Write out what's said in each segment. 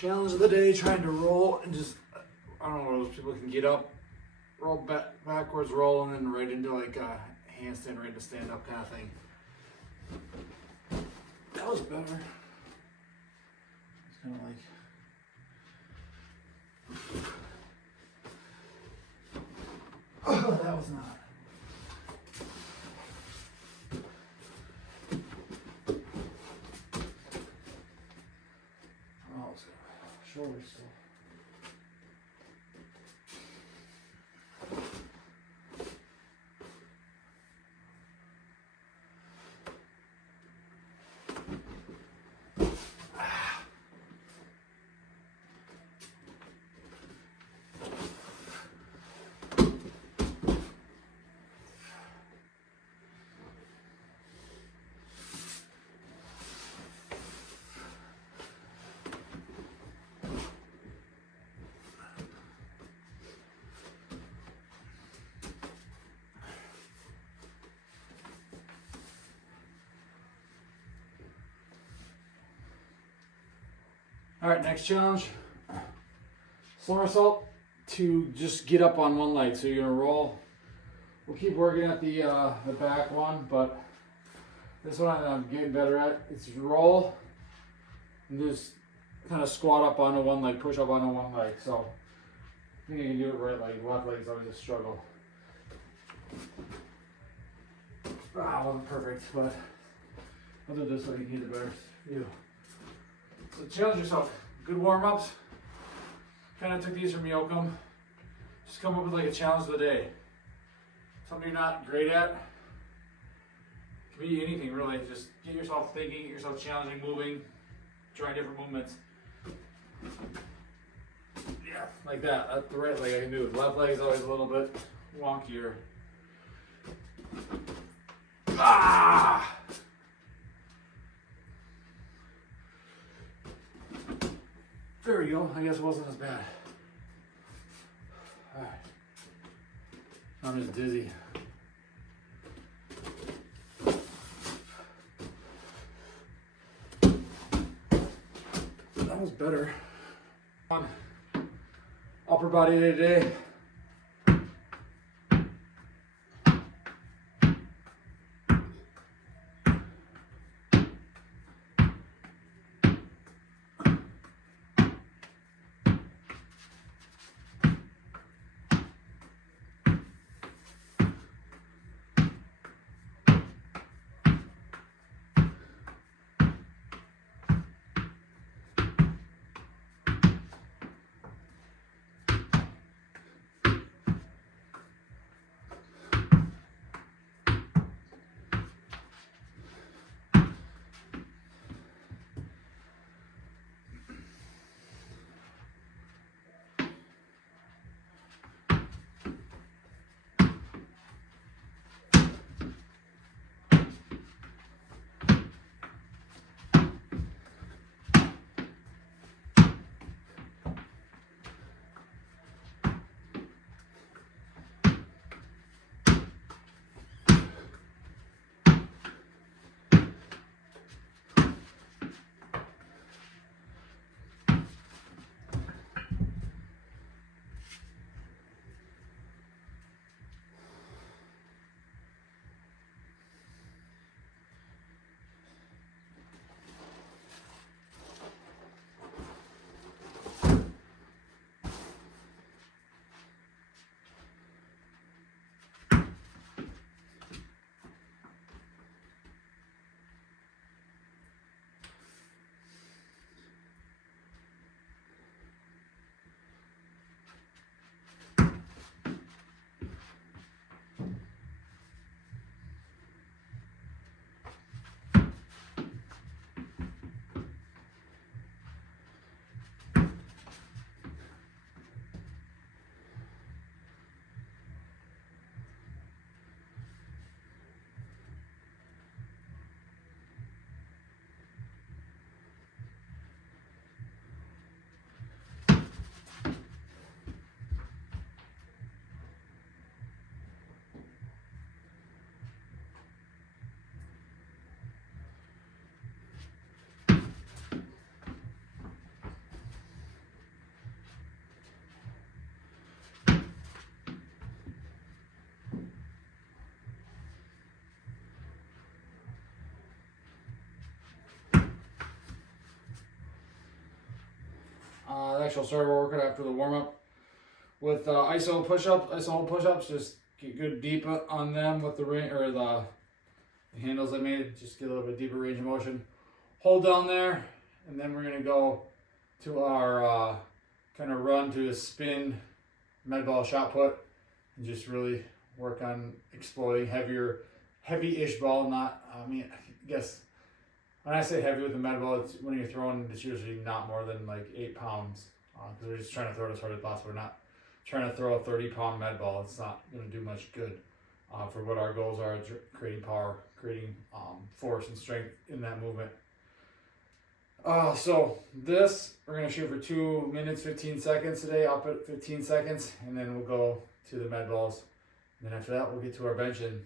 Challenge of the day, trying to roll and just, I don't know, those people can get up, roll backwards, roll, and then right into like a handstand, right into stand up kind of thing. That was better. It's kind of like, oh, that was not. Oh, it's shoulders still. All right, next challenge. Somersault to just get up on one leg. So you're gonna roll. We'll keep working at the back one, but this one I'm getting better at. It's roll and just kind of squat up onto one leg, push up onto one leg. So I think I can do it right leg. Left leg is always a struggle. Wasn't perfect, but I'll do this so you can get the better view. So challenge yourself. Good warm-ups. Kind of took these from Yoakum. Just come up with like a challenge of the day. Something you're not great at. Can be anything really. Just get yourself thinking, get yourself challenging, moving, trying different movements. Yeah, like that. That's the right leg I can do it. Left leg is always a little bit wonkier. Ah! There we go. I guess it wasn't as bad. All right. I'm just dizzy. That was better. On upper body day today. actual servo workout after the warm up with iso push-ups. Just get good deep on them with the the handles I made. Just get a little bit deeper range of motion. Hold down there, and then we're gonna go to our kind of run to a spin med ball shot put, and just really work on exploding heavy-ish ball. Not, I mean, I guess when I say heavy with the med ball, it's when you're throwing, it's usually not more than like 8 pounds, because we're just trying to throw it as hard as possible. We're not trying to throw a 30-pound med ball. It's not going to do much good for what our goals are: creating power, creating force and strength in that movement. So this, we're going to shoot for 2 minutes, 15 seconds today. I'll put 15 seconds, and then we'll go to the med balls. And then after that, we'll get to our benching.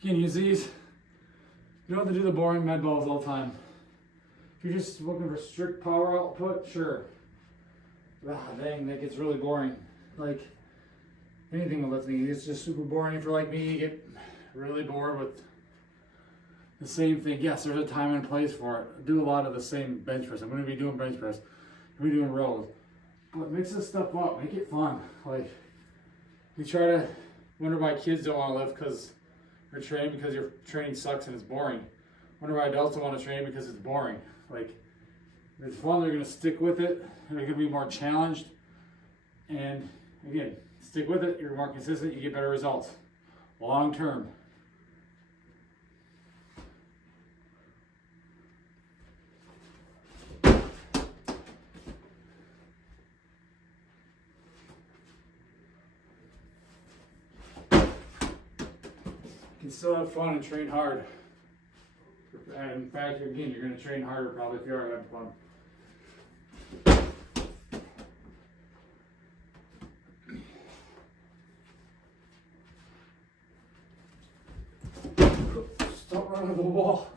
You can use these. You don't have to do the boring med balls all the time. If you're just looking for strict power output, sure. Dang, that gets really boring. Like anything with lifting, it's just super boring. If you're like me, you get really bored with the same thing. Yes, there's a time and place for it. I do a lot of the same bench press. I'm going to be doing bench press. I'm going to be doing rows. But mix this stuff up. Make it fun. Like, you try to wonder why kids don't want to lift because you're training because your training sucks and it's boring. Wonder why adults don't want to train because it's boring. Like, if it's fun, they're going to stick with it. They're going to be more challenged. And again, stick with it. You're more consistent. You get better results long term. You can still have fun and train hard. And in fact, again, you're going to train harder probably if you are having fun. Stop running to the wall.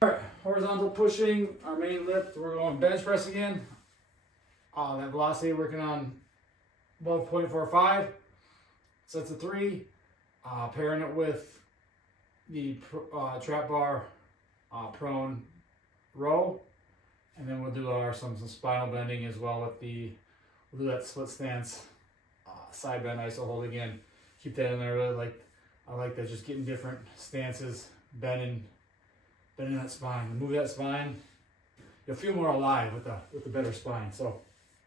Alright, horizontal pushing, our main lift, we're going bench press again. That velocity working on above 0.45, sets of 3, pairing it with the trap bar prone row, and then we'll do some spinal bending as well with we'll do that split stance side bend iso hold again. Keep that in there. I like that, just getting different stances, bending that spine. Move that spine, you'll feel more alive with the better spine. So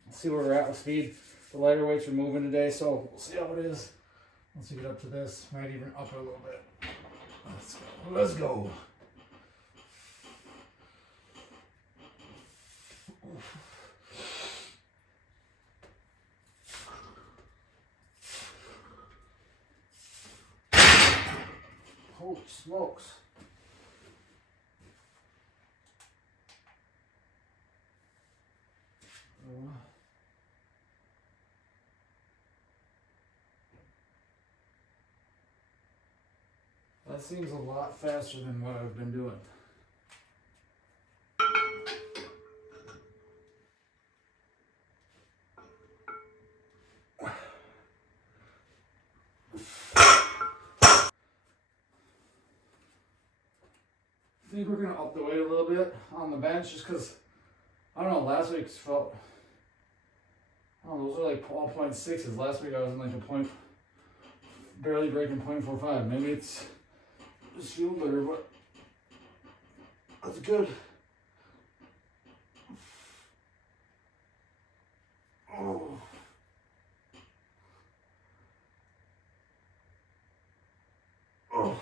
let's see where we're at with speed. The lighter weights are moving today, so we'll see how it is once we get up to this. Might even up it a little bit. Let's go. smokes. That seems a lot faster than what I've been doing. I think we're gonna up the weight a little bit on the bench just because, I don't know, last week's felt, I don't know, those are like all 0.6s. Last week I was in like a point, barely breaking 0.45. Maybe it's just feel better, but that's good. Oh. Oh.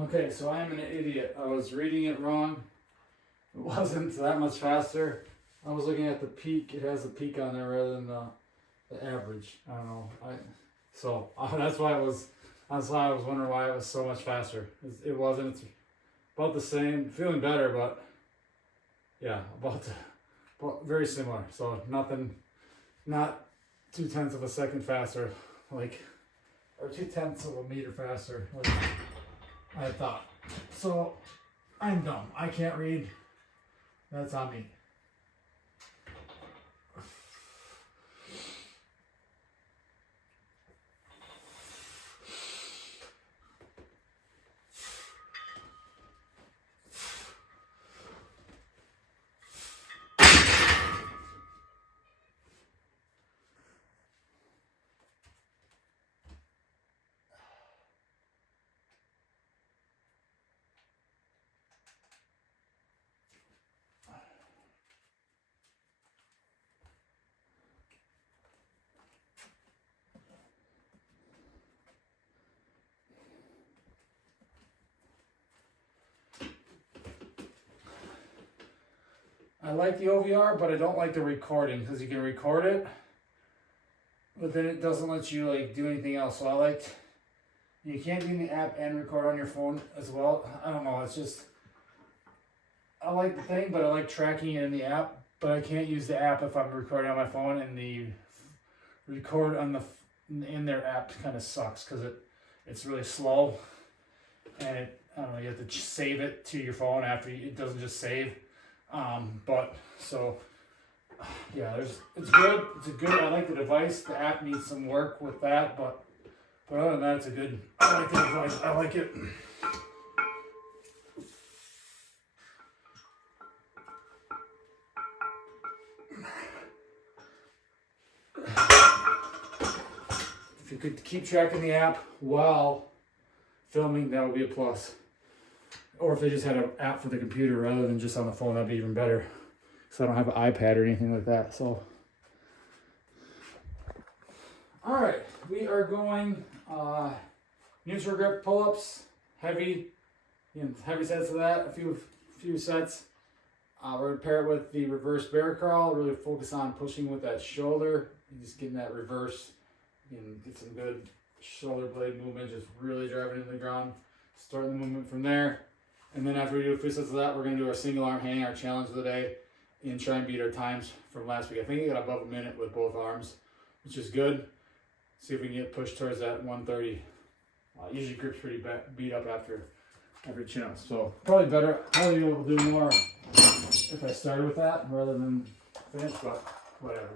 Okay, so I am an idiot. I was reading it wrong. It wasn't that much faster. I was looking at the peak. It has a peak on there rather than the average. I don't know. That's why I was wondering why it was so much faster. It wasn't. It's about the same. Feeling better, but yeah, but very similar. So nothing, not 0.2 of a second faster, like, or 0.2 of a meter faster, like I thought. So I'm dumb. I can't read. That's on me. I like the OVR, but I don't like the recording because you can record it, but then it doesn't let you like do anything else. So you can't do the app and record on your phone as well. I don't know. It's just, I like the thing, but I like tracking it in the app. But I can't use the app if I'm recording on my phone, and the record on in their app kind of sucks because it's really slow, and I don't know. You have to save it to your phone after it doesn't just save. But so yeah, it's good. I like the device. The app needs some work with that, but other than that, it's a good. I like the device. I like it. If you could keep tracking the app while filming, that would be a plus. Or if they just had an app for the computer rather than just on the phone, that'd be even better. So I don't have an iPad or anything like that. So, all right, we are going neutral grip pull-ups, heavy sets of that. A few sets. We're gonna pair it with the reverse bear crawl. Really focus on pushing with that shoulder and just getting that reverse. You can get some good shoulder blade movement, just really driving into the ground. Starting the movement from there. And then after we do a few sets of that, we're going to do our single arm hang, our challenge of the day, and try and beat our times from last week. I think I got above a minute with both arms, which is good. See if we can get pushed towards that 130. Usually grip's pretty beat up after chin-ups. So probably better. Probably able to do more if I started with that rather than finish, but whatever.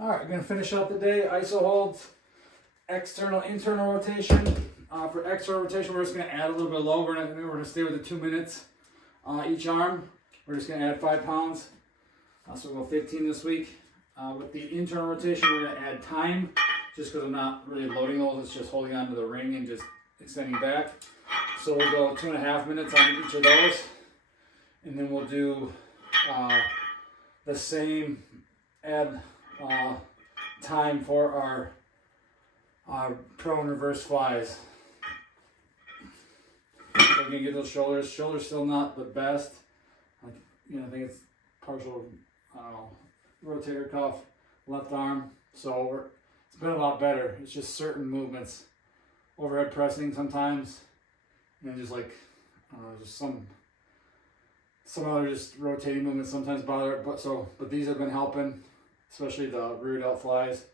All right, we're gonna finish up the day. Iso holds, external, internal rotation. For external rotation, we're just gonna add a little bit low. We're gonna stay with the 2 minutes each arm. We're just gonna add 5 pounds. So we'll go 15 this week. With the internal rotation, we're gonna add time, just because I'm not really loading those. It's just holding onto the ring and just extending back. So we'll go 2.5 minutes on each of those, and then we'll do the same, add time for our pro and reverse flies. So we're gonna get those shoulders. Shoulders still not the best. I think it's partial, rotator cuff, left arm. So it's been a lot better. It's just certain movements, overhead pressing sometimes, and just like just some other just rotating movements sometimes bother it. But these have been helping, especially the rear delt flies.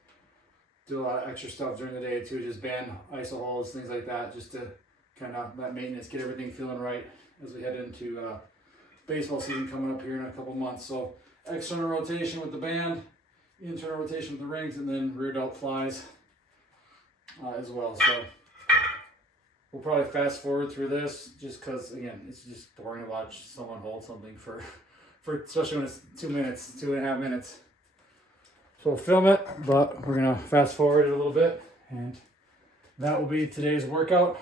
Do a lot of extra stuff during the day too, just band iso holds, things like that, just to kind of that maintenance, get everything feeling right as we head into baseball season coming up here in a couple months. So external rotation with the band, internal rotation with the rings, and then rear delt flies as well. So we'll probably fast forward through this just because, again, it's just boring to watch someone hold something for especially when it's 2 minutes, 2.5 minutes. So we'll film it, but we're gonna fast forward it a little bit, and that will be today's workout.